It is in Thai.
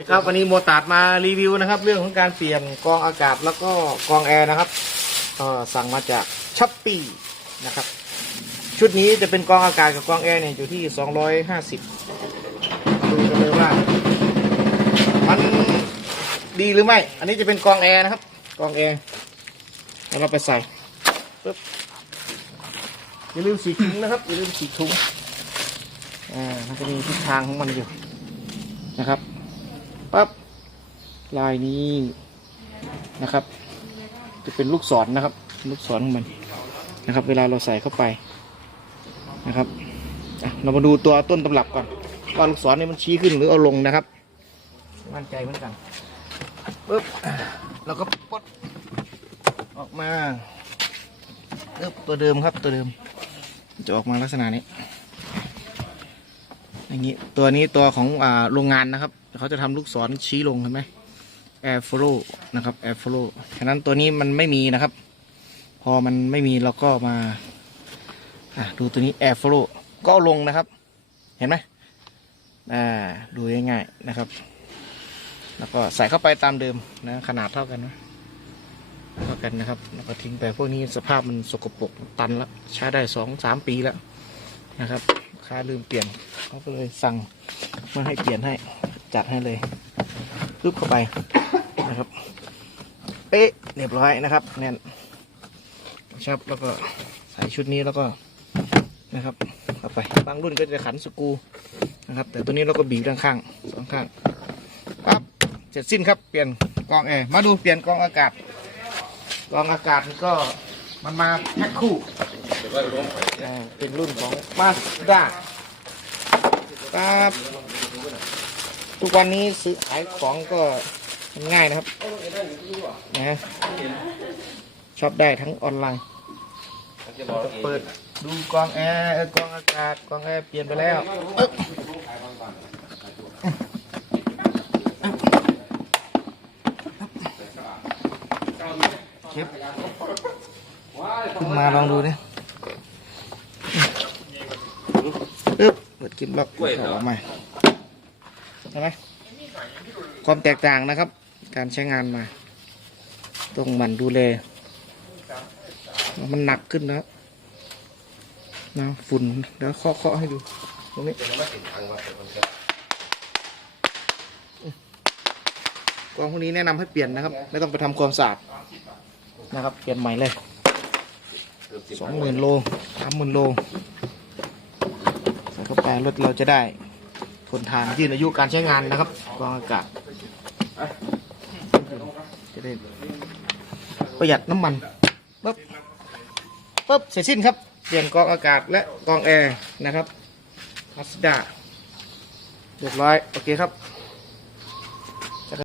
นะครับวันนี้โมตาดมารีวิวนะครับ เรื่องของการเปลี่ยนกองอากาศแล้วก็กองแอร์นะครับสั่งมาจากชัปปี้นะครับชุดนี้จะเป็นกองอากาศกับกองแอร์เนี่ยอยู่ที่ 250ดูกันเลยว่ามันดีหรือไม่ อันนี้จะเป็นกองแอร์นะครับ กองแอร์แล้วเราไปใส่ปึ๊บอย่าลืมสีถุงนะครับอย่าลืมสีถุงอ่ามันจะมีทิศทางของมันอยู่นะครับ ปั๊บลายนี้นะครับ จะเป็นลูกศรนะครับ ลูกศรของมันนะครับ เวลาเราใส่เข้าไปนะครับเรามาดูตัวต้นตำรับก่อนว่าลูกศรนี่มันชี้ขึ้นหรือเอาลงนะครับ มั่นใจเหมือนกันปึ๊บเราก็ปลดออกมาปึ๊บตัวเดิมครับตัวเดิม จะออกมาลักษณะนี้ อย่างนี้ตัวนี้ตัวของอ่าโรงงานนะครับ เขาจะทำลูกศรชี้ลงเห็นไหม air flow นะครับ air flow ฉะนั้นตัวนี้มันไม่มีนะครับ พอมันไม่มีเราก็มาดูตัวนี้ air flow ก็ลงนะครับ เห็นไหมอ่าดูง่ายๆนะครับ แล้วก็ใส่เข้าไปตามเดิมนะขนาดเท่ากันนะเท่ากันนะครับ แล้วก็ทิ้งไปพวกนี้สภาพมันสกปรกตันแล้วใช้ได้สองสามปีแล้วนะครับค้าลืมเปลี่ยนเขาก็เลยสั่งมาให้เปลี่ยนให้ จัดให้เลยปึ๊บเข้าไปนะครับ เป๊ะเรียบร้อยนะครับ แน่นชับแล้วก็ใส่ชุดนี้แล้วก็นะครับเข้าไปบางรุ่นก็จะขันสกูนะครับ แต่ตัวนี้เราก็บีบด้านข้างสองข้างปั๊บเสร็จสิ้นครับเปลี่ยนกองแอร์มาดูเปลี่ยนกองอากาศกองอากาศก็มันมาแพ็คคู่เป็นรุ่นของมาสด้าครับ ทุกวันนี้ซื้อขายของก็ง่ายนะครับนะชอบได้ทั้งออนไลน์เปิดดูกรองแอร์เออกรองอากาศกรองแอร์เปลี่ยนไปแล้วปึ๊บเก็บขึ้นมาลองดูเนี่ยปึ๊บเปิดคลิปล็อกออกมาใช่ไหมความแตกต่างนะครับ การใช้งานมา ต้องหมั่นดูแลมันหนักขึ้นแล้วนะฝุ่นเดี๋ยวเคาะเคาะให้ดูตรงนี้กองพวกนี้แนะนำให้เปลี่ยนนะครับ ไม่ต้องไปทำความสะอาดนะครับ เปลี่ยนใหม่เลยสองหมื่นโลสามหมื่นโลใส่เข้าไปรถเราจะได้ นทานยืนอายุการใช้งานนะครับกองอากาศจะได้ประหยัดน้ำมันปึ๊บปุ๊บเสร็จสิ้นครับ เปลี่ยนกองอากาศและกองแอร์นะครับมาสด้าเรียบร้อย โอเคครับ